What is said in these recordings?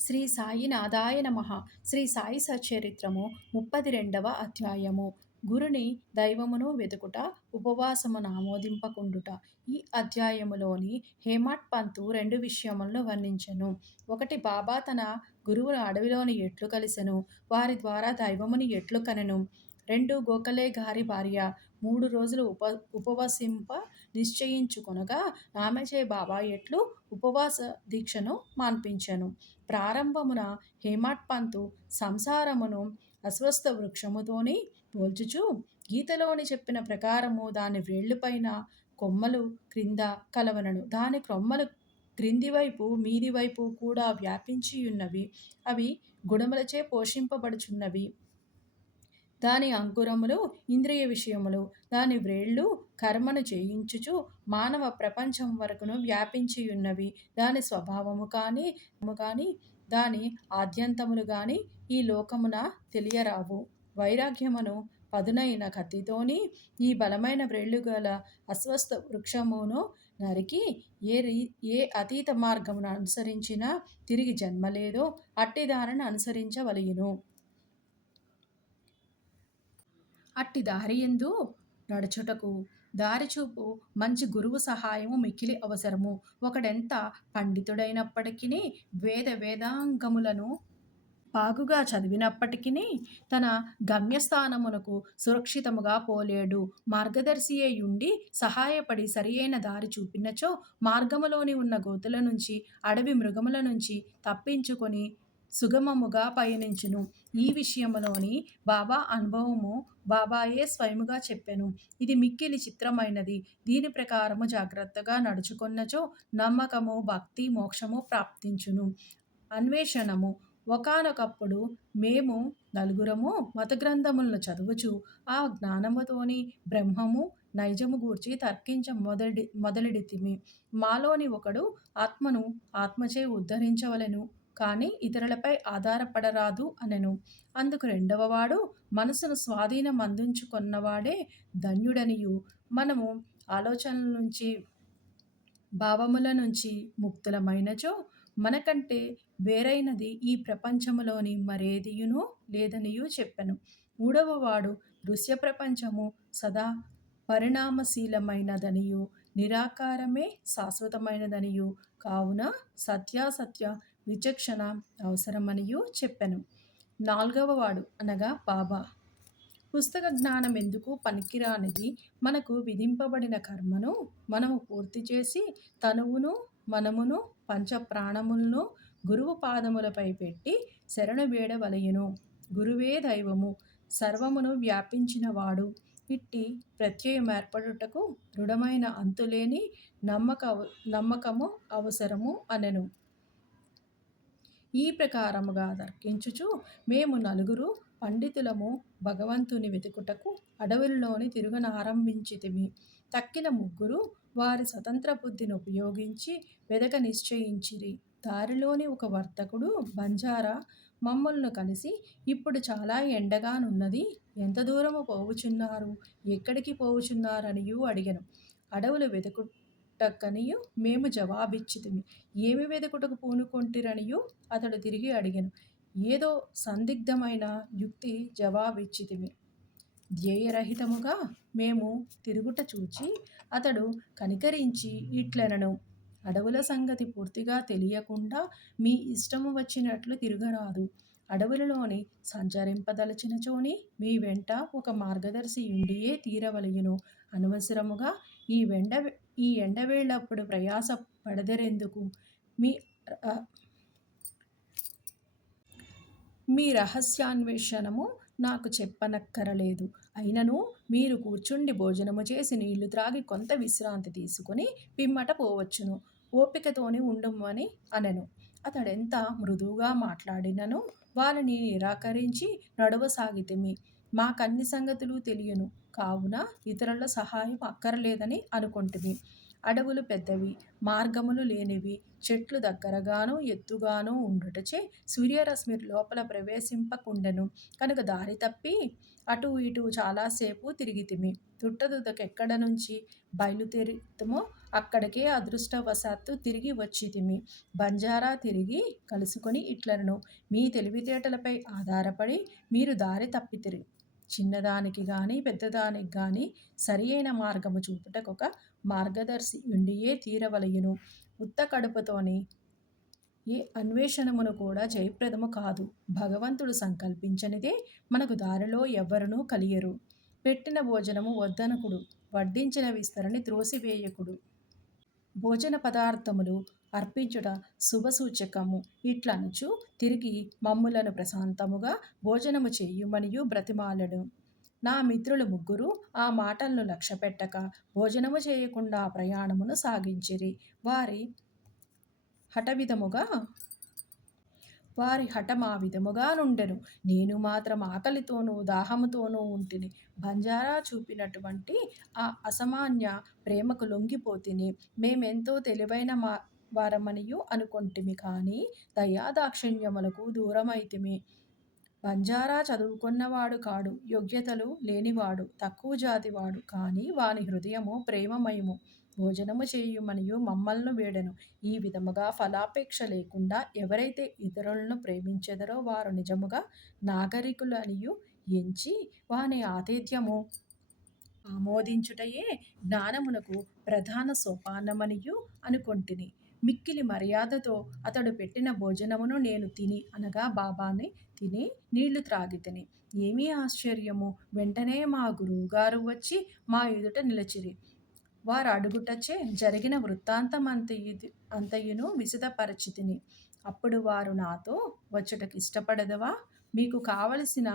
శ్రీ సాయినాథాయ నమః. శ్రీ సాయి సచరిత్రము 32వ అధ్యాయము. గురుని దైవమును వెతుకుట, ఉపవాసమును ఆమోదింపకుండుట. ఈ అధ్యాయములోని హేమాడ్ పంతు రెండు విషయములను వర్ణించెను. ఒకటి, బాబా తన గురువును అడవిలోని ఎట్లు కలిసెను, వారి ద్వారా దైవముని ఎట్లు కనెను. రెండు, గోఖలే గారి భార్య 3 రోజులు ఉపవసింప నిశ్చయించుకొనగా ఆమెచే బాబా ఎట్లు ఉపవాస దీక్షను మాన్పించెను. ప్రారంభమున హేమాడ్ పంతు సంసారమును అస్వస్థ వృక్షముతోని పోల్చుచు, గీతలోని చెప్పిన ప్రకారము దాని వేళ్ళుపైన కొమ్మలు క్రింద కలవనను, దాని క్రొమ్మలు క్రింది వైపు మీది వైపు కూడా వ్యాపించియున్నవి, అవి గుణములచే పోషింపబడుచున్నవి. దాని అంకురములు ఇంద్రియ విషయములు, దాని వ్రేళ్ళు కర్మను చేయించుచు మానవ ప్రపంచం వరకును వ్యాపించియున్నవి. దాని స్వభావము కానీ దాని ఆద్యంతములు గాని ఈ లోకమున తెలియరావు. వైరాగ్యమును పదునైన కత్తితోని ఈ బలమైన వ్రేళ్ళు గల అస్వస్థ వృక్షమును నరికి ఏ అతీత మార్గమును అనుసరించినా తిరిగి జన్మ లేదో అట్టి దారిని అనుసరించవలయును. అట్టి దారియందు నడుచుటకు దారిచూపు మంచి గురువు సహాయము మిక్కిలి అవసరము. ఒకడెంత పండితుడైనప్పటికీ వేదాంగములను బాగుగా చదివినప్పటికీ తన గమ్యస్థానమునకు సురక్షితముగా పోలేడు. మార్గదర్శియయుండి సహాయపడి సరియైన దారి చూపినచో మార్గములోని ఉన్న గోతుల నుంచి, అడవి మృగముల నుంచి తప్పించుకొని సుగమముగా పయనించును. ఈ విషయములోని బాబా అనుభవము బాబాయే స్వయముగా చెప్పెను. ఇది మిక్కిలి చిత్రమైనది. దీని ప్రకారము జాగ్రత్తగా నడుచుకొన్నచో నమ్మకము, భక్తి, మోక్షము ప్రాప్తించును. అన్వేషణము. ఒకానొకప్పుడు మేము నలుగురము మత గ్రంథములను చదువుచు ఆ జ్ఞానముతోని బ్రహ్మము నైజము గూర్చి తర్కించ మొదలెడితిమి. మాలోని ఒకడు ఆత్మను ఆత్మచే ఉద్ధరించవలెను కానీ ఇతరులపై ఆధారపడరాదు అనెను. అందుకు రెండవవాడు, మనసును స్వాధీనమందించుకొన్నవాడే ధన్యుడనియు, మనము ఆలోచనల నుంచి భావముల నుంచి ముక్తులమైనచో మనకంటే వేరైనది ఈ ప్రపంచములోని మరేదియునూ లేదనియూ చెప్పెను. మూడవవాడు, దృశ్య ప్రపంచము సదా పరిణామశీలమైనదనియు నిరాకారమే శాశ్వతమైనదనియు కావున సత్యాసత్య విచక్షణ అవసరమనియూ చెప్పెను. నాల్గవవాడు అనగా బాబా, పుస్తక జ్ఞానం ఎందుకు పనికిరానిది, మనకు విధింపబడిన కర్మను మనము పూర్తి చేసి తనువును మనమును పంచ ప్రాణములను గురువు పాదములపై పెట్టి శరణు వేడవలయును. గురువే దైవము, సర్వమును వ్యాపించినవాడు. ఇట్టి ప్రత్యయమేర్పడుటకు దృఢమైన అంతులేని నమ్మకము అవసరము అనెను. ఈ ప్రకారముగా తర్కించుచు మేము నలుగురు పండితులము భగవంతుని వెతుకుటకు అడవులలోని తిరుగనారంభించితిమి. తక్కిన ముగ్గురు వారి స్వతంత్ర బుద్ధిని ఉపయోగించి వెదక నిశ్చయించిరి. దారిలోని ఒక వర్తకుడు బంజారా మమ్మల్ని కలిసి, ఇప్పుడు చాలా ఎండగానున్నది, ఎంత దూరము పోవుచున్నారు, ఎక్కడికి పోవుచున్నారనియూ అడిగెను. అడవులు వెతుకుటకనియు మేము జవాబిచ్చితిమి. ఏమి వెతుకుటకు పూనుకొంటిరనియూ అతడు తిరిగి అడిగెను. ఏదో సందిగ్ధమైన యుక్తి జవాబిచ్చితిమి. ధ్యేయరహితముగా మేము తిరుగుట చూచి అతడు కనికరించి ఇట్లనెను, అడవుల సంగతి పూర్తిగా తెలియకుండా మీ ఇష్టము వచ్చినట్లు తిరగరాదు. అడవులలోని సంచరింపదలచినచోని మీ వెంట ఒక మార్గదర్శి ఉండియే తీరవలయును. అనవసరముగా ఈ ఎండవేళ్ళప్పుడు ప్రయాస పడదరెందుకు? మీ రహస్యాన్వేషణము నాకు చెప్పనక్కరలేదు. అయినను మీరు కూర్చుండి భోజనము చేసి నీళ్లు త్రాగి కొంత విశ్రాంతి తీసుకుని పిమ్మట పోవచ్చును. ఓపికతోని ఉండుమని అనెను. అతడెంత మృదువుగా మాట్లాడినను వారిని నిరాకరించి నడవసాగితిమి. మాకన్ని సంగతులు తెలియను కావున ఇతరుల సహాయం అక్కరలేదని అనుకొంటిమి. అడవులు పెద్దవి, మార్గములు లేనివి, చెట్లు దగ్గరగాను ఎత్తుగాను ఉండుటచే సూర్యరశ్మి లోపల ప్రవేశింపకుండెను. కనుక దారి తప్పి అటూ ఇటూ చాలాసేపు తిరిగితిమి. తుట్టతుదకెక్కడ నుంచి బయలుదేరితమో అక్కడికే అదృష్టవశాత్తు తిరిగి వచ్చితిమి. బంజారా తిరిగి కలుసుకొని ఇట్లనెను, మీ తెలివితేటలపై ఆధారపడి మీరు దారి తప్పితిరి. చిన్నదానికి గాని పెద్దదానికి గాని సరి అయిన మార్గము చూపుటకొక మార్గదర్శి యుండియే తీరవలయును. ఉత్త కడుపుతోని ఏ అన్వేషణమును కూడా జయప్రదము కాదు. భగవంతుడు సంకల్పించనిదే మనకు దారిలో ఎవ్వరునూ కలియరు. పెట్టిన భోజనము వద్దనకుడు, వడ్డించిన విస్తరని త్రోసివేయకుడు. భోజన పదార్థములు అర్పించుట శుభసూచకము. ఇట్లనుచు తిరిగి మమ్ములను ప్రశాంతముగా భోజనము చేయుమనియు బ్రతిమాలెను. నా మిత్రులు ముగ్గురు ఆ మాటలను లక్ష్యపెట్టక భోజనము చేయకుండా ప్రయాణమును సాగించిరి. వారి హఠమా విధముగా నుండెను. నేను మాత్రం ఆకలితోనూ దాహముతోనూ ఉంటిని. బంజారా చూపినటువంటి ఆ అసామాన్య ప్రేమకు లొంగిపోతిని. మేమెంతో తెలివైన వారమనియు అనుకొంటిమి కాని దయాదాక్షిణ్యములకు దూరమైతిమి. బంజారా చదువుకొన్నవాడు కాడు, యోగ్యతలు లేనివాడు, తక్కువ జాతివాడు, కాని వాని హృదయము ప్రేమమయము. భోజనము చేయుమనియు మమ్మల్ని వేడెను. ఈ విధముగా ఫలాపేక్ష లేకుండా ఎవరైతే ఇతరులను ప్రేమించెదరో వారు నిజముగా నాగరికులనియు ఎంచి వాని ఆతిథ్యము ఆమోదించుటయే జ్ఞానమునకు ప్రధాన సోపానమనియు అనుకొంటిని. మిక్కిలి మర్యాదతో అతడు పెట్టిన భోజనమును నేను తిని అనగా బాబాని తిని నీళ్లు త్రాగితిని. ఏమీ ఆశ్చర్యము! వెంటనే మా గురువుగారు వచ్చి మా ఎదుట నిలిచిరి. వారు అడుగుటచే జరిగిన వృత్తాంతమంతయును విశదపరచితిని. అప్పుడు వారు నాతో, వచ్చుటకు ఇష్టపడదవా? మీకు కావలసిన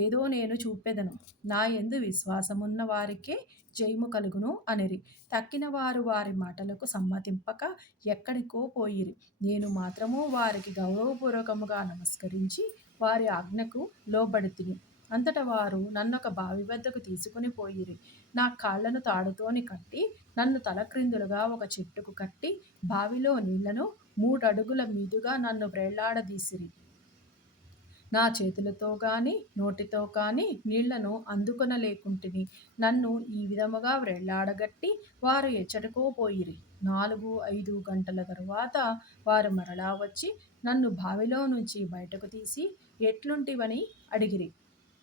ఏదో నేను చూపెదను. నా యందు విశ్వాసమున్న వారికే జయము కలుగును అనిరి. తక్కిన వారు వారి మాటలకు సమ్మతింపక ఎక్కడికో పోయిరి. నేను మాత్రము వారికి గౌరవపూర్వకముగా నమస్కరించి వారి ఆజ్ఞకు లోబడితిని. అంతటా వారు నన్నొక బావి వద్దకు తీసుకుని పోయిరి. నా కాళ్లను తాడుతోని కట్టి నన్ను తలక్రిందులుగా ఒక చెట్టుకు కట్టి బావిలో నీళ్లను 3 అడుగుల మీదుగా నన్ను వ్రేళ్లాడదీసిరి. నా చేతులతో గాని నోటితో కాని నీళ్లను అందుకొనలేకుంటిని. నన్ను ఈ విధముగా వ్రేళ్లాడగట్టి వారు ఎచ్చటకో పోయిరి. 4-5 గంటల తరువాత వారు మరలా వచ్చి నన్ను బావిలో నుంచి బయటకు తీసి ఎట్లుంటివని అడిగిరి.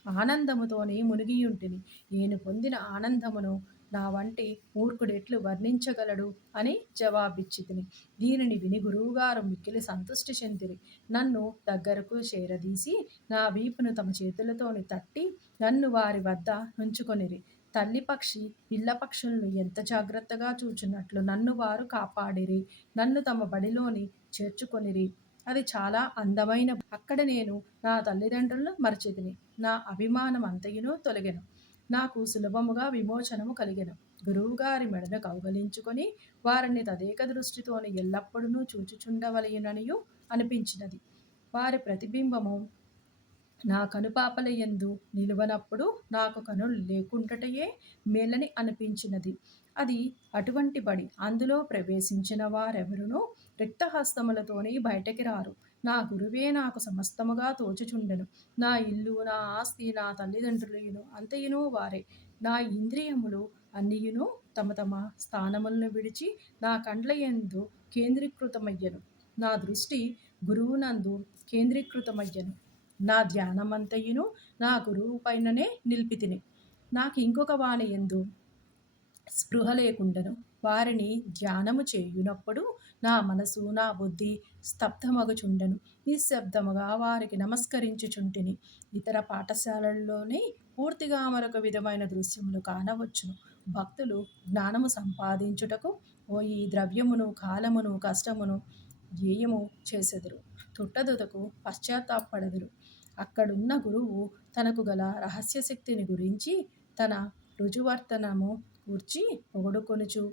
ఆనందముతోని మునిగియుంటిని. నేను పొందిన ఆనందమును నా వంటి మూర్ఖుడెట్లు వర్ణించగలడు అని జవాబిచ్చితిని. దీనిని విని గురువుగారు మిక్కిలి సంతుష్టి చెందిరి. నన్ను దగ్గరకు చేరదీసి నా వీపును తమ చేతులతోని తట్టి నన్ను వారి వద్ద నుంచుకొనిరి. తల్లి పక్షి పిల్ల పక్షులను ఎంత జాగ్రత్తగా చూచున్నట్లు నన్ను వారు కాపాడిరి. నన్ను తమ బడిలోని చేర్చుకొనిరి. అది చాలా అందమైన. అక్కడ నేను నా తల్లిదండ్రులను మరచితిని. నా అభిమానం అంతయును తొలగెను. నాకు సులభముగా విమోచనము కలిగెను. గురువుగారి మెడను కౌగలించుకొని వారిని తదేక దృష్టితోని ఎల్లప్పుడూ చూచుచుండవలెననియు అనిపించినది. వారి ప్రతిబింబము నా కనుపాపల యందు నిలువనప్పుడు నాకు కనులు లేకుండుటయే మేలని అనిపించినది. అది అటువంటి బడి. అందులో ప్రవేశించిన వారెవరునూ రిక్తహస్తములతోని బయటికి రారు. నా గురువే నాకు సమస్తముగా తోచుచుండెను. నా ఇల్లు, నా ఆస్తి, నా తల్లిదండ్రులు అంతయును వారే. నా ఇంద్రియములు అన్నియును తమ తమ స్థానములను విడిచి నా కండ్ల యందు కేంద్రీకృతమయ్యెను. నా దృష్టి గురువునందు కేంద్రీకృతమయ్యెను. నా ధ్యానమంతయును నా గురువు పైననే నిలిపితిని. నాకు ఇంకొక వాని యందు స్పృహ లేకుండెను. వారిని ధ్యానము చేయునప్పుడు నా మనసు నా బుద్ధి స్తబ్దమగుచుండెను. నిశ్శబ్దముగా వారికి నమస్కరించుచుంటిని. ఇతర పాఠశాలల్లోని పూర్తిగా మరొక విధమైన దృశ్యములు కానవచ్చును. భక్తులు జ్ఞానము సంపాదించుటకు పోయి ద్రవ్యమును, కాలమును, కష్టమును వ్యయము చేసెదరు. తుట్టదుటకు పశ్చాత్తాపపడెదరు. అక్కడున్న గురువు తనకు గల రహస్యశక్తిని గురించి తన రుజువర్తనము గూర్చి పొగడుకొనుచు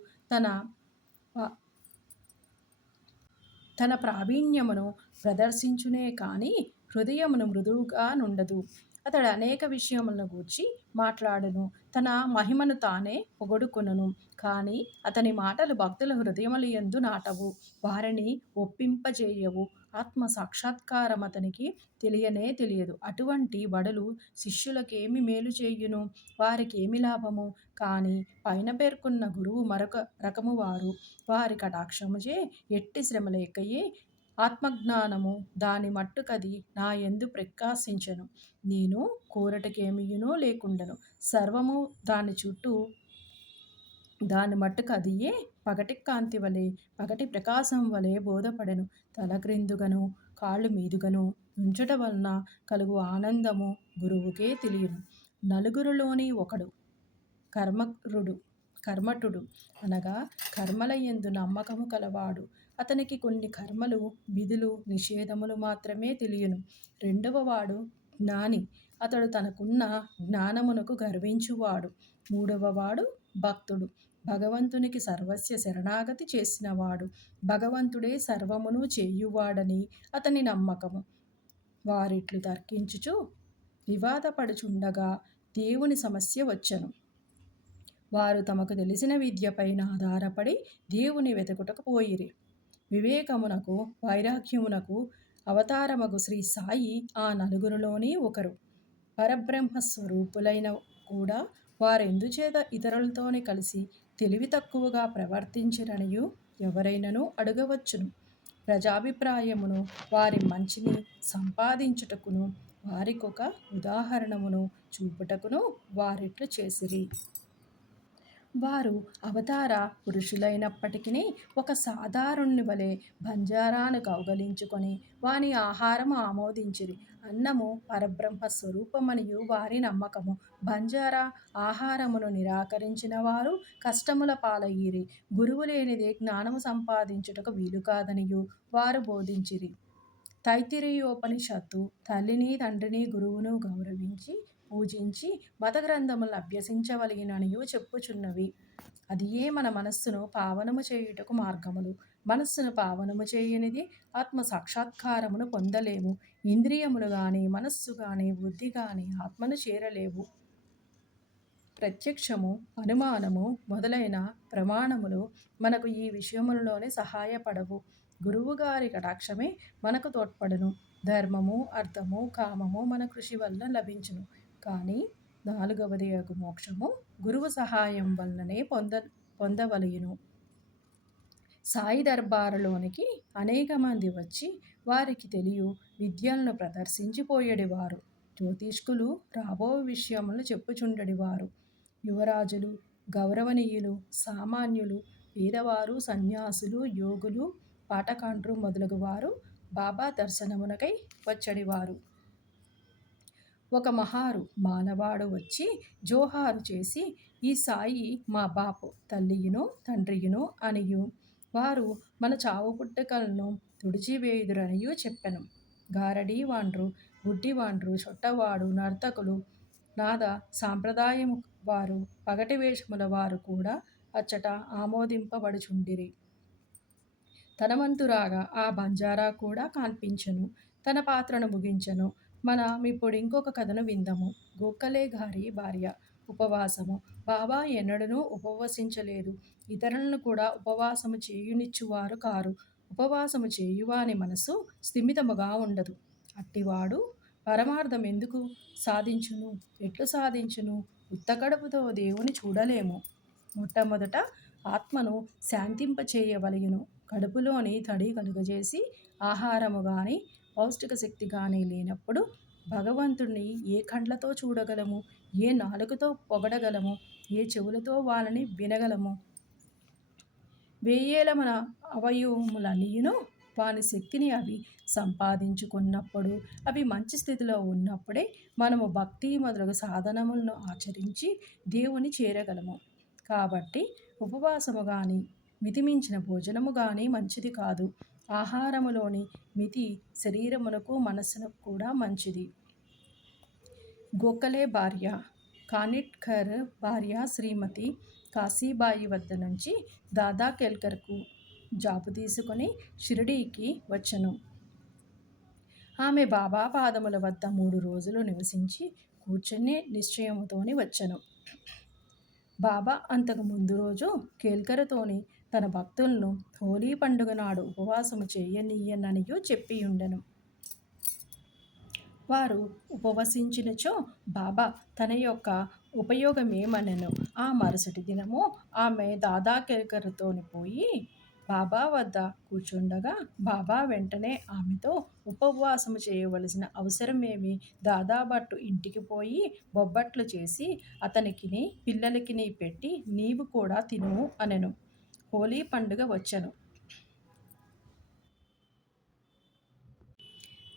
తన ప్రావీణ్యమును ప్రదర్శించునే కాని హృదయమును మృదువుగా నుండదు. అతడు అనేక విషయములను గూర్చి మాట్లాడెను. తన మహిమను తానే పొగడుకొనును. కానీ అతని మాటలు భక్తుల హృదయములయందు నాటవు. వారిని ఒప్పింపజేయవు. ఆత్మ సాక్షాత్కారం అతనికి తెలియనే తెలియదు. అటువంటి బడులు శిష్యులకేమి మేలు చేయును? వారికేమి లాభము? కానీ పైన పేర్కొన్న గురువు మరొక రకము వారు. వారి కటాక్షముచే ఎట్టి శ్రమ లేకయే ఆత్మజ్ఞానము దాని మట్టుకది నా యందు ప్రకాశించెను. నేను కోరటకేమియునూ లేకుండెను. సర్వము దాని చుట్టూ దాని మట్టుకు అదియే పగటి కాంతి వలె పగటి ప్రకాశం వలె బోధపడెను. తల క్రిందుగను కాళ్ళు మీదుగను ఉంచుట వలన కలుగు ఆనందము గురువుకే తెలియను. నలుగురిలోని ఒకడు కర్మరుడు కర్మఠుడు అనగా కర్మల యందు నమ్మకము కలవాడు. అతనికి కొన్ని కర్మలు, విధులు, నిషేధములు మాత్రమే తెలియను. రెండవ వాడు జ్ఞాని. అతడు తనకున్న జ్ఞానమునకు గర్వించువాడు. మూడవ వాడు భక్తుడు. భగవంతునికి సర్వస్య శరణాగతి చేసినవాడు. భగవంతుడే సర్వమును చేయువాడని అతని నమ్మకము. వారిట్లు తర్కించుచు వివాదపడుచుండగా దేవుని సమస్య వచ్చెను. వారు తమకు తెలిసిన విద్యపైన ఆధారపడి దేవుని వెతుకుటకు పోయిరి. వివేకమునకు వైరాగ్యమునకు అవతారమగు శ్రీ సాయి ఆ నలుగురిలోని ఒకరు. పరబ్రహ్మ స్వరూపులైన కూడా వారెందుచేత ఇతరులతోని కలిసి తెలివి తక్కువగా ప్రవర్తించిరనియు ఎవరైనను అడగవచ్చును. ప్రజాభిప్రాయమును వారి మంచిని సంపాదించుటకును వారికొక ఉదాహరణమును చూపుటకును వారిట్లు చేసిరి. వారు అవతార పురుషులైనప్పటికీ ఒక సాధారణుని వలె బంజారాను కౌగలించుకొని వాని ఆహారం ఆమోదించిరి. అన్నము పరబ్రహ్మ స్వరూపమనియు వారి నమ్మకము. బంజారా ఆహారమును నిరాకరించిన వారు కష్టముల పాలయ్యిరి. గురువు లేనిదే జ్ఞానము సంపాదించుటకు వీలు కాదనియు వారు బోధించిరి. తైత్తిరీయోపనిషత్తు తల్లిని, తండ్రిని, గురువును గౌరవించి పూజించి మత గ్రంథములను అభ్యసించవలెననియు చెప్పుచున్నవి. అదియే మన మనస్సును పావనము చేయుటకు మార్గములు. మనస్సును పావనము చేయనిది ఆత్మ సాక్షాత్కారమును పొందలేము. ఇంద్రియములు గాని, మనస్సు గాని, బుద్ధి గాని ఆత్మను చేరలేవు. ప్రత్యక్షము, అనుమానము మొదలైన ప్రమాణములు మనకు ఈ విషయములలోనే సహాయపడవు. గురువుగారి కటాక్షమే మనకు తోడ్పడును. ధర్మము, అర్థము, కామము మన కృషి వల్ల లభించును. కానీ నాలుగవది యగు మోక్షము గురువు సహాయం వలననే పొందవలయును. సాయి దర్బారులోనికి అనేక మంది వచ్చి వారికి తెలియు విద్యలను ప్రదర్శించిపోయేడివారు. జ్యోతిష్కులు రాబో విషయములను చెప్పుచుండెడివారు. యువరాజులు, గౌరవనీయులు, సామాన్యులు, పేదవారు, సన్యాసులు, యోగులు, పాటకాండ్రు మొదలగు వారు బాబా దర్శనమునకై వచ్చడివారు. ఒక మహారు మానవాడు వచ్చి జోహారు చేసి, ఈ సాయి మా బాపు తల్లియును తండ్రియును అనియు వారు మన చావు పుట్టుకలను తుడిచివేయుదురనియు చెప్పెను. గారడీ వాండ్రు, గుడ్డివాండ్రు, చొట్టవాడు, నర్తకులు, నాద సాంప్రదాయము వారు, పగటి వేషముల వారు కూడా అచ్చట ఆమోదింపబడుచుండిరి. తనవంతురాగా ఆ బంజారా కూడా కనిపించెను. తన పాత్రను ముగించెను. ఇప్పుడు ఇంకొక కథను విందము. గోఖలే గారి భార్య ఉపవాసము. బాబా ఎన్నడూనూ ఉపవసించలేదు. ఇతరులను కూడా ఉపవాసము చేయునిచ్చువారు కారు. ఉపవాసము చేయువాని మనసు స్థిమితముగా ఉండదు. అట్టివాడు పరమార్థం ఎందుకు సాధించును? ఎట్లు సాధించును? ఉత్తకడుపుతో దేవుని చూడలేము. మొట్టమొదట ఆత్మను శాంతింపచేయవలయును. కడుపులోని తడి కలుగజేసి ఆహారము గాని పౌష్టిక శక్తి గాని లేనప్పుడు భగవంతుణ్ణి ఏ కండ్లతో చూడగలము? ఏ నాలుకతో పొగడగలము? ఏ చెవులతో వాళ్ళని వినగలము? వేయేల మన అవయవములన్నీయును వాని శక్తిని అవి సంపాదించుకున్నప్పుడు, అవి మంచి స్థితిలో ఉన్నప్పుడే మనము భక్తి మొదలగు సాధనములను ఆచరించి దేవుని చేరగలము. కాబట్టి ఉపవాసము గాని మితిమించిన భోజనము గాని మంచిది కాదు. ఆహారములోని మితి శరీరమునకు మనస్సునకు కూడా మంచిది. గోఖలే భార్య కానిట్కర్ భార్య శ్రీమతి కాశీబాయి వద్ద నుంచి దాదా కేల్కర్కు జాబు తీసుకొని షిరిడీకి వచ్చెను. ఆమె బాబా పాదముల వద్ద 3 రోజులు నివసించి కూర్చుని నిశ్చయముతోని వచ్చెను. బాబా అంతకు ముందు రోజు కేల్కరతోని తన భక్తులను హోలీ పండుగ నాడు ఉపవాసము చేయనీయననియు చెప్పియుండెను. వారు ఉపవసించినచో బాబా తన యొక్క ఉపయోగమేమనెను. ఆ మరుసటి దినము ఆమె దాదా కేల్కర్తోని పోయి బాబా వద్ద కూర్చుండగా బాబా వెంటనే ఆమెతో ఉపవాసము చేయవలసిన అవసరమేమి, దాదా భట్టు ఇంటికి పోయి బొబ్బట్లు చేసి అతనికిని పిల్లలకిని పెట్టి నీవు కూడా తినుము అనెను. హోలీ పండుగ వచ్చెను.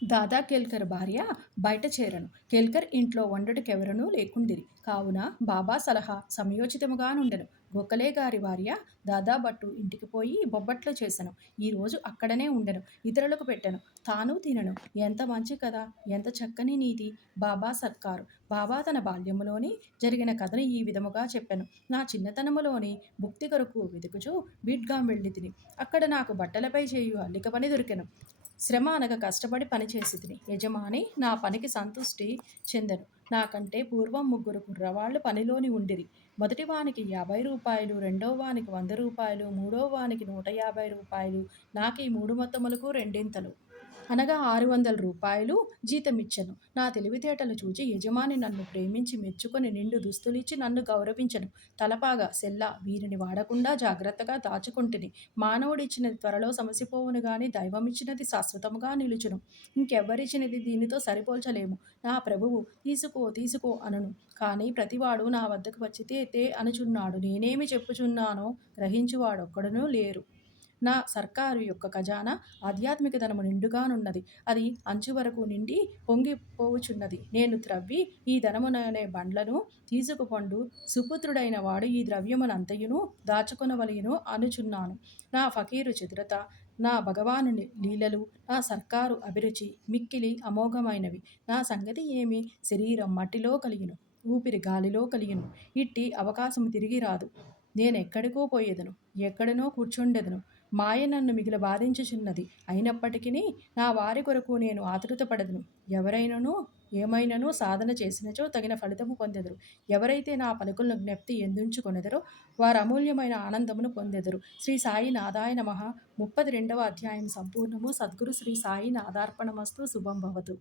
దాదా కేల్కర్ భార్య బయట చేరెను. కేల్కర్ ఇంట్లో వండుటకెవరనూ లేకుండిరి. కావున బాబా సలహా సమయోచితముగా నుండెను. గోఖలే గారి భార్య దాదాభట్టు ఇంటికి పోయి బొబ్బట్లు చేసెను. ఈ రోజు అక్కడనే ఉండెను. ఇతరులకు పెట్టెను. తాను తినెను. ఎంత మంచి కథ! ఎంత చక్కని నీతి! బాబా సర్కారు. బాబా తన బాల్యములోని జరిగిన కథను ఈ విధముగా చెప్పెను. నా చిన్నతనములోని భుక్తి కొరకు వెతుకుచూ బీడ్గాం వెళ్ళితిని. అక్కడ నాకు బట్టలపై చేయు అల్లిక పని దొరికెను. శ్రమ అనగా కష్టపడి పనిచేసితిని. యజమాని నా పనికి సంతుష్టి చెందెను. నాకంటే పూర్వం 3 కుర్రవాళ్ళు పనిలోని ఉండిరి. మొదటి వానికి 50 రూపాయలు, రెండో వానికి 100 రూపాయలు, మూడో వానికి 150 రూపాయలు, నాకీ 3 మొత్తములకు రెండింతలు అనగా 600 రూపాయలు జీతమిచ్చెను. నా తెలివితేటలు చూచి యజమాని నన్ను ప్రేమించి మెచ్చుకొని నిండు దుస్తులిచ్చి నన్ను గౌరవించెను. తలపాగా, సెల్ల వీరిని వాడకుండా జాగ్రత్తగా దాచుకొంటిని. మానవుడిచ్చినది త్వరలో సమసిపోవును గాని దైవమిచ్చినది శాశ్వతముగా నిలుచును. ఇంకెవ్వరిచ్చినది దీనితో సరిపోల్చలేము. నా ప్రభువు తీసుకో తీసుకో అనును. కానీ ప్రతివాడు నా వద్దకు వచ్చి తే తే అనుచున్నాడు. నేనేమి చెప్పుచున్నానో గ్రహించువాడొక్కడునూ లేరు. నా సర్కారు యొక్క ఖజానా ఆధ్యాత్మిక ధనము నిండుగానున్నది. అది అంచు వరకు నిండి పొంగిపోవుచున్నది. నేను త్రవ్వి ఈ ధనముననే బండ్లను తీసుకుపొండు. సుపుత్రుడైన వాడు ఈ ద్రవ్యమునంతయును దాచుకొనవలెను అనుచున్నాను. నా ఫకీరు చతురత, నా భగవానుని లీలలు, నా సర్కారు అభిరుచి మిక్కిలి అమోఘమైనవి. నా సంగతి ఏమి? శరీరం మట్టిలో కలియును, ఊపిరి గాలిలో కలియును. ఇట్టి అవకాశము తిరిగి రాదు. నేనెక్కడికో పోయేదను, ఎక్కడనో కూర్చుండెదను. మాయ నన్ను మిగిల బాధించుచున్నది. అయినప్పటికినీ నా వారి కొరకు నేను ఆతురతపడెదను. ఎవరైనను ఏమైనను సాధన చేసినచో తగిన ఫలితము పొందెదరు. ఎవరైతే నా పలుకులను జ్ఞప్తి ఎందుంచుకొనెదరో వారు అమూల్యమైన ఆనందమును పొందెదరు. శ్రీ సాయి నాథాయ నమః. 32వ అధ్యాయం సంపూర్ణము. సద్గురు శ్రీ సాయి నాథార్పణమస్తు. శుభం భవతు.